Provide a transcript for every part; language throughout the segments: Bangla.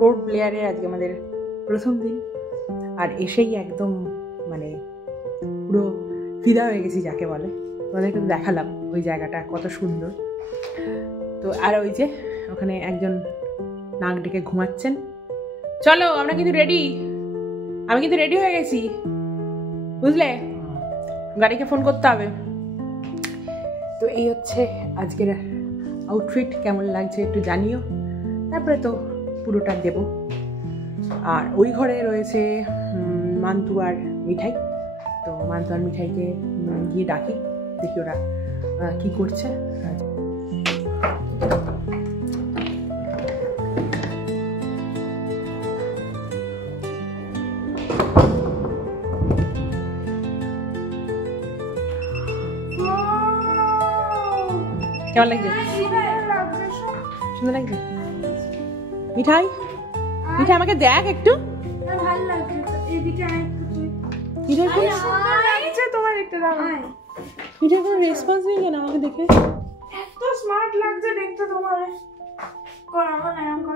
পোর্ট ব্লেয়ারে আজকে আমাদের প্রথম দিন, আর এসেই একদম মানে পুরো ফিদা হয়ে গেছি যাকে বলে। তোমাদেরকে তো দেখালাম ওই জায়গাটা কত সুন্দর। তো আর ওই যে ওখানে একজন নাক ডেকে ঘুমাচ্ছেন। চলো আমরা কিন্তু রেডি, আমি কিন্তু রেডি হয়ে গেছি, বুঝলে, গাড়িকে ফোন করতে হবে। তো এই হচ্ছে আজকের আউটফিট, কেমন লাগছে একটু জানিও, তারপরে তো পুরোটা দেব। আর ওই ঘরে রয়েছে মান্তু আর মিঠাই, তো মান্তু আর মিঠাইকে গিয়ে ডাকি, দেখি ওরা কি করছে। কেমন লাগছে? সুন্দর লাগছে। মিঠাই, মিঠাই আমাকে দেখ একটু। মিঠাই কোনো রেসপন্স নেই কেন আমাকে দেখে? এত স্মার্ট লাগছে দেখতে তোমার।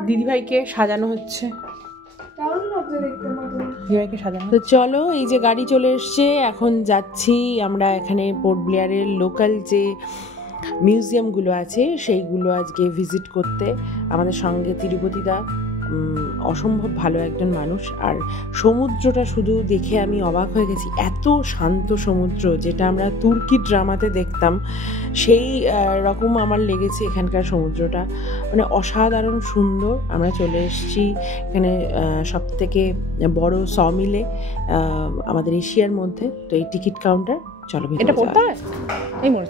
দিদিভাইকে সাজানো হচ্ছে, দারুণ লাগছে দেখতে দিদিভাইকে সাজানো। তো চলো, এই যে গাড়ি চলে এসছে, এখন যাচ্ছি আমরা এখানে পোর্ট ব্লেয়ারের লোকাল যে মিউজিয়ামগুলো আছে সেইগুলো আজকে ভিজিট করতে। আমাদের সঙ্গে তিরুপতিদা, অসম্ভব ভালো একজন মানুষ। আর সমুদ্রটা শুধু দেখে আমি অবাক হয়ে গেছি, এত শান্ত সমুদ্র, যেটা আমরা তুর্কি ড্রামাতে দেখতাম সেই রকম আমার লেগেছে এখানকার সমুদ্রটা, মানে অসাধারণ সুন্দর। আমরা চলে এসেছি এখানে সবথেকে বড় সমিলে আমাদের এশিয়ার মধ্যে। তো এই টিকিট কাউন্টার, চলো এটা পড়তে হয়, এই মনে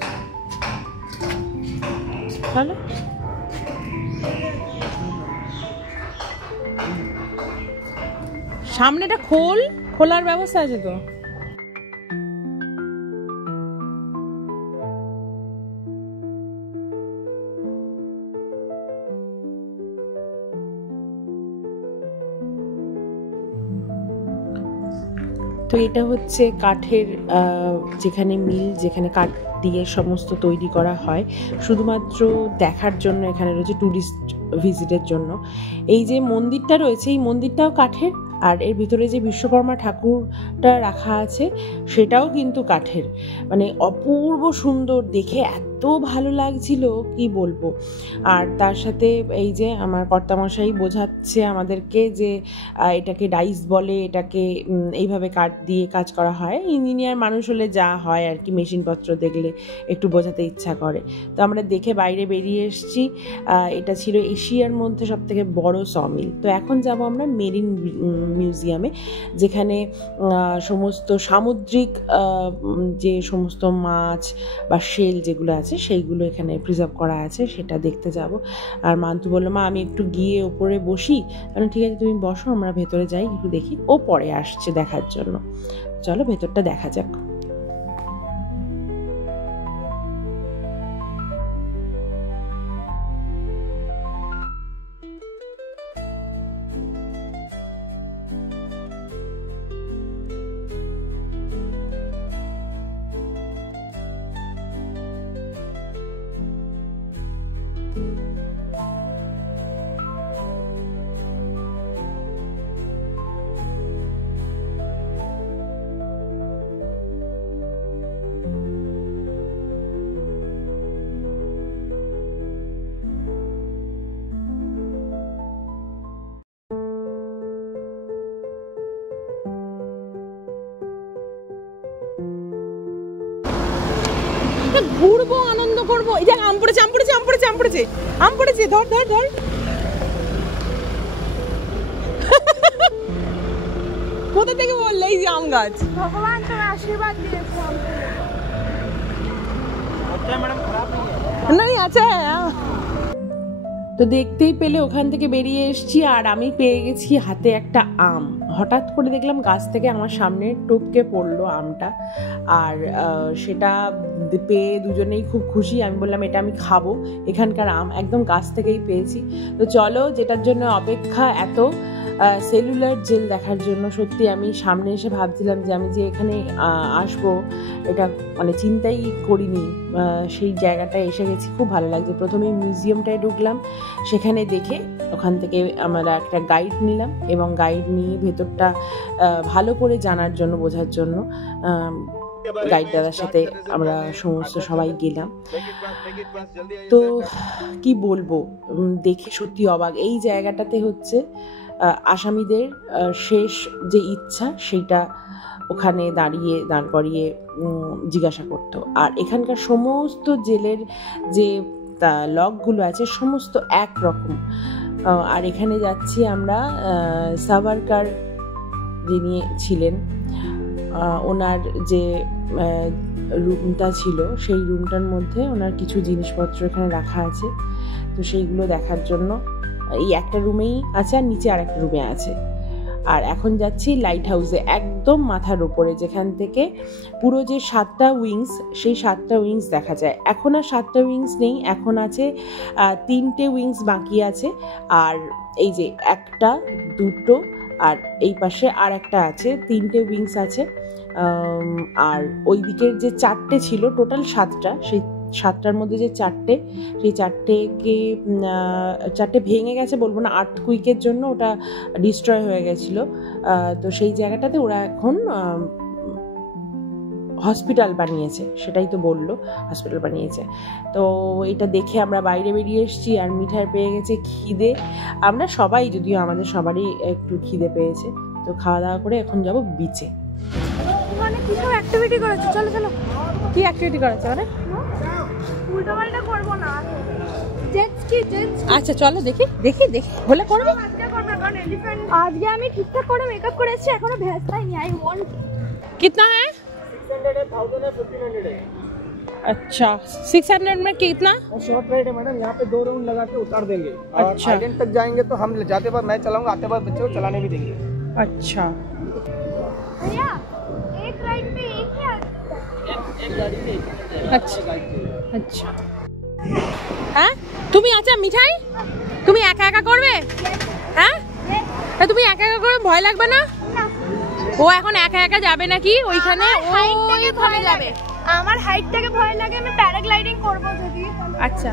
চলো। সামনেটা খোলার ব্যবস্থা আছে তো? তো এটা হচ্ছে কাঠের যেখানে মিল, যেখানে কাঠ দিয়ে সমস্ত তৈরি করা হয়, শুধুমাত্র দেখার জন্য এখানে রয়েছে, ট্যুরিস্ট ভিজিটের জন্য। এই যে মন্দিরটা রয়েছে, এই মন্দিরটাও কাঠের, আর এর ভিতরে যে বিশ্বকর্মা ঠাকুরটা রাখা আছে সেটাও কিন্তু কাঠের। মানে অপূর্ব সুন্দর, দেখে এত ভালো লাগছিল কি বলবো। আর তার সাথে এই যে আমার কর্তামশাই বোঝাচ্ছে আমাদেরকে যে এটাকে ডাইস বলে, এটাকে এইভাবে কাঠ দিয়ে কাজ করা হয়। ইঞ্জিনিয়ার মানুষ হলে যা হয় আর কি, মেশিনপত্র দেখলে একটু বোঝাতে ইচ্ছা করে। তো আমরা দেখে বাইরে বেরিয়ে এসেছি। এটা ছিল এশিয়ার মধ্যে সবথেকে বড় সমিল। তো এখন যাব আমরা মেরিন মিউজিয়ামে, যেখানে সমস্ত সামুদ্রিক যে সমস্ত মাছ বা শেল যেগুলো আছে সেইগুলো এখানে প্রিজার্ভ করা আছে, সেটা দেখতে যাব। আর মান্তু বললো, মা আমি একটু গিয়ে ওপরে বসি। ঠিক আছে তুমি বসো, আমরা ভেতরে যাই একটু দেখি। ও পরে আসছে দেখার জন্য, চলো ভেতরটা দেখা যাক। ঘুরবো, আনন্দ করবো। এই দেখ আম পড়েছে, আম পড়েছে, আম পড়েছে, আম পড়েছে, আম পড়েছে, ধর ধর ধর। কোথা থেকে বললে? এই যে আম গাছ। ভগবান তুমি আশীর্বাদ দিয়েছো। না আচ্ছা। তো দেখতেই পেলে ওখান থেকে বেরিয়ে এসেছি, আর আমি পেয়ে গেছি হাতে একটা আম। হঠাৎ করে দেখলাম গাছ থেকে আমার সামনে টপকে পড়লো আমটা, আর সেটা পেয়ে দুজনেই খুব খুশি। আমি বললাম এটা আমি খাবো, এখানকার আম একদম গাছ থেকেই পেয়েছি। তো চলো, যেটার জন্য অপেক্ষা এত সেলুলার জেল দেখার জন্য। সত্যি আমি সামনে এসে ভাবছিলাম যে আমি যে এখানে আসবো এটা মানে চিন্তাই করিনি, সেই জায়গাটায় এসে গেছি, খুব ভালো লাগছে। প্রথমেই মিউজিয়ামটায় ঢুকলাম, সেখানে দেখে ওখান থেকে আমরা একটা গাইড নিলাম এবং গাইড নিয়ে ভেতরটা ভালো করে জানার জন্য, বোঝার জন্য গাইড দাদার সাথে আমরা সমস্ত সবাই গেলাম। তো কি বলবো, দেখে সত্যি অবাক। এই জায়গাটাতে হচ্ছে আসামিদের শেষ যে ইচ্ছা সেইটা ওখানে দাঁড় করিয়ে জিজ্ঞাসা করতো। আর এখানকার সমস্ত জেলের যে লকগুলো আছে সমস্ত একরকম। আর এখানে যাচ্ছি আমরা সাভারকার যিনি ছিলেন, ওনার যে রুমটা ছিল সেই রুমটার মধ্যে ওনার কিছু জিনিসপত্র এখানে রাখা আছে, তো সেইগুলো দেখার জন্য এই একটা রুমেই আছে, আর নিচে আর একটা রুমে আছে। আর এখন যাচ্ছি লাইট হাউসে, একদম মাথার উপরে, যেখান থেকে পুরো যে 7টা উইংস, সেই 7টা উইংস দেখা যায়। এখন আর 7টা উইংস নেই, এখন আছে 3টে উইংস বাকি আছে। আর এই যে 1টা 2টো আর এই পাশে আর একটা আছে, 3টে উইংস আছে। আর ওই দিকের যে 4টে ছিল, টোটাল 7টা, সেই 7টার মধ্যে যে 4টে, সেই 4টে ভেঙে গেছে বলবো না, আর্থকুইকের জন্য ওটা ডিস্ট্রয় হয়ে গেছিলো। তো সেই জায়গাটাতে ওরা এখন হসপিটাল বানিয়েছে, সেটাই তো বললো, হসপিটাল বানিয়েছে। তো এটা দেখে আমরা বাইরে বেরিয়ে এসেছি, আর মিঠাই পেয়ে গেছে খিদে। আমরা সবাই, যদিও আমাদের সবারই একটু খিদে পেয়েছে, তো খাওয়া দাওয়া করে এখন যাবো বিচে। মানে কি সব অ্যাক্টিভিটি করেছে, চলো চলো। কি অ্যাক্টিভিটি করেছে মানে? উল্টোপাল্টা করবো না, জেটস কি জেটস। আচ্ছা চলো দেখি দেখি দেখি, হলে করবে। আজকে করবে, কারণ এলিফ্যান্ট আজকে আমি ঠিকঠাক করে মেকআপ করেছি, এখনো ভ্যাস পাইনি। I want. कितना है? 600 है, 1000 है, 1500 है। अच्छा 600 में कितना? शॉर्ट राइड है मैडम, यहाँ पे 2 राउंड लगा के उतार देंगे। अच्छा। आइलैंड तक जाएंगे तो हम जाते बार मैं चलाऊंगा, आते बार बच्चे को चलाने भी देंगे। अच्छा भैया एक राइड पे एक ही एक गाड़ी से अच्छा अच्छा। হ্যাঁ তুমি আচ্ছা মিঠাই, তুমি একা একা করবে? হ্যাঁ তুমি একা একা করবে, ভয় লাগবে না? ও এখন একা একা যাবে নাকি ওইখানে? হাইটটাকে ভয় যাবে, আমার হাইটটাকে ভয় লাগে, আমি প্যারাগ্লাইডিং করব যদি। আচ্ছা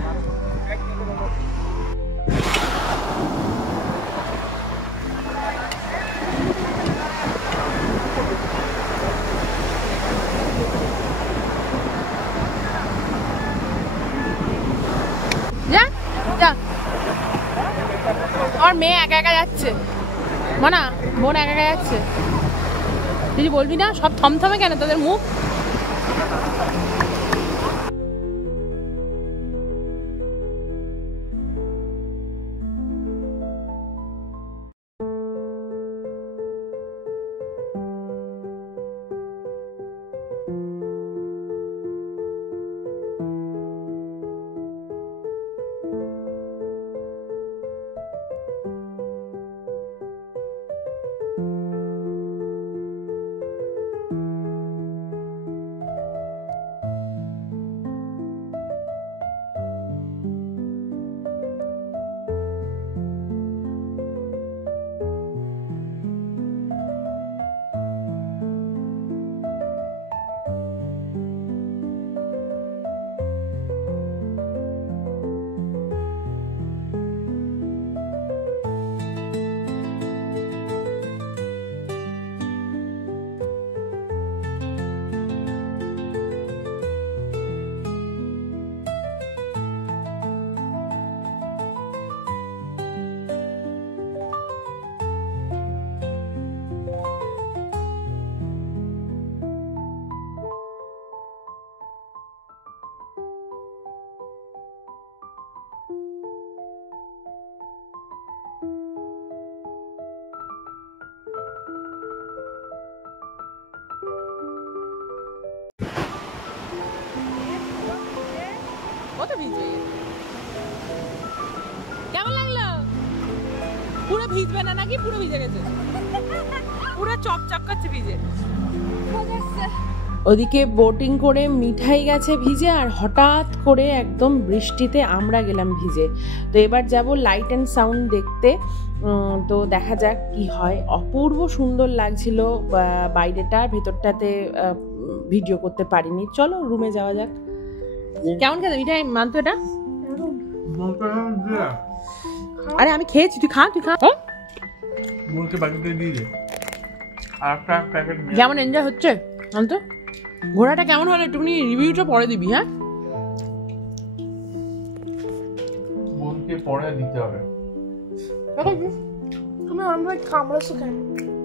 যা যা। আর মেয়ে একা একা যাচ্ছে, মানা বোন একা একা যাচ্ছে। যদি বলবি না, সব থমথমে কেন তাদের মুখ? কেমন লাগলো? পুরো ভিজবে না নাকি? পুরো ভিজে গেছে, পুরো চকচক করছে ভিজে। ওদিকে বোটিং করে মিঠাই গেছে ভিজে, আর হঠাৎ করে একদম বৃষ্টিতে আমরা গেলাম ভিজে। তো এবার যাব লাইট অ্যান্ড সাউন্ড দেখতে। তো দেখা যাক কি হয়। অপূর্ব সুন্দর লাগছিল বাইরেটা, ভেতরটাতে ভিডিও করতে পারিনি। চলো রুমে যাওয়া যাক। কেমন খেতে মিঠাই মানতো এটা? আরে আমি খেয়েছি, তুই খা। কেমন এনজয় হচ্ছে মানতো? ঘোড়াটা কেমন হলো একটুখানি রিভিউটা পরে দিবি। হ্যাঁ বোনকে পরে দিতে হবে। তুমি আমার কামড়াছো কেন?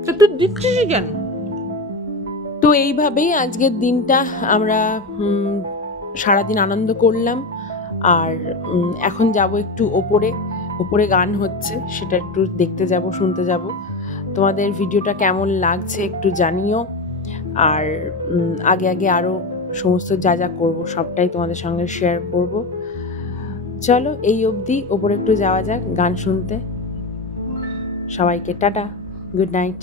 তো তুই দিচ্ছিস কেন? তো এইভাবেই আজকের দিনটা আমরা সারাদিন আনন্দ করলাম। আর এখন যাব একটু ওপরে গান হচ্ছে, সেটা একটু দেখতে যাব, শুনতে যাব। তোমাদের ভিডিওটা কেমন লাগছে একটু জানিও। আর আগে আরও সমস্ত যা করবো সবটাই তোমাদের সঙ্গে শেয়ার করব। চলো এই অবধি, ওপরে একটু যাওয়া যাক গান শুনতে। সবাইকে টাটা, গুড নাইট।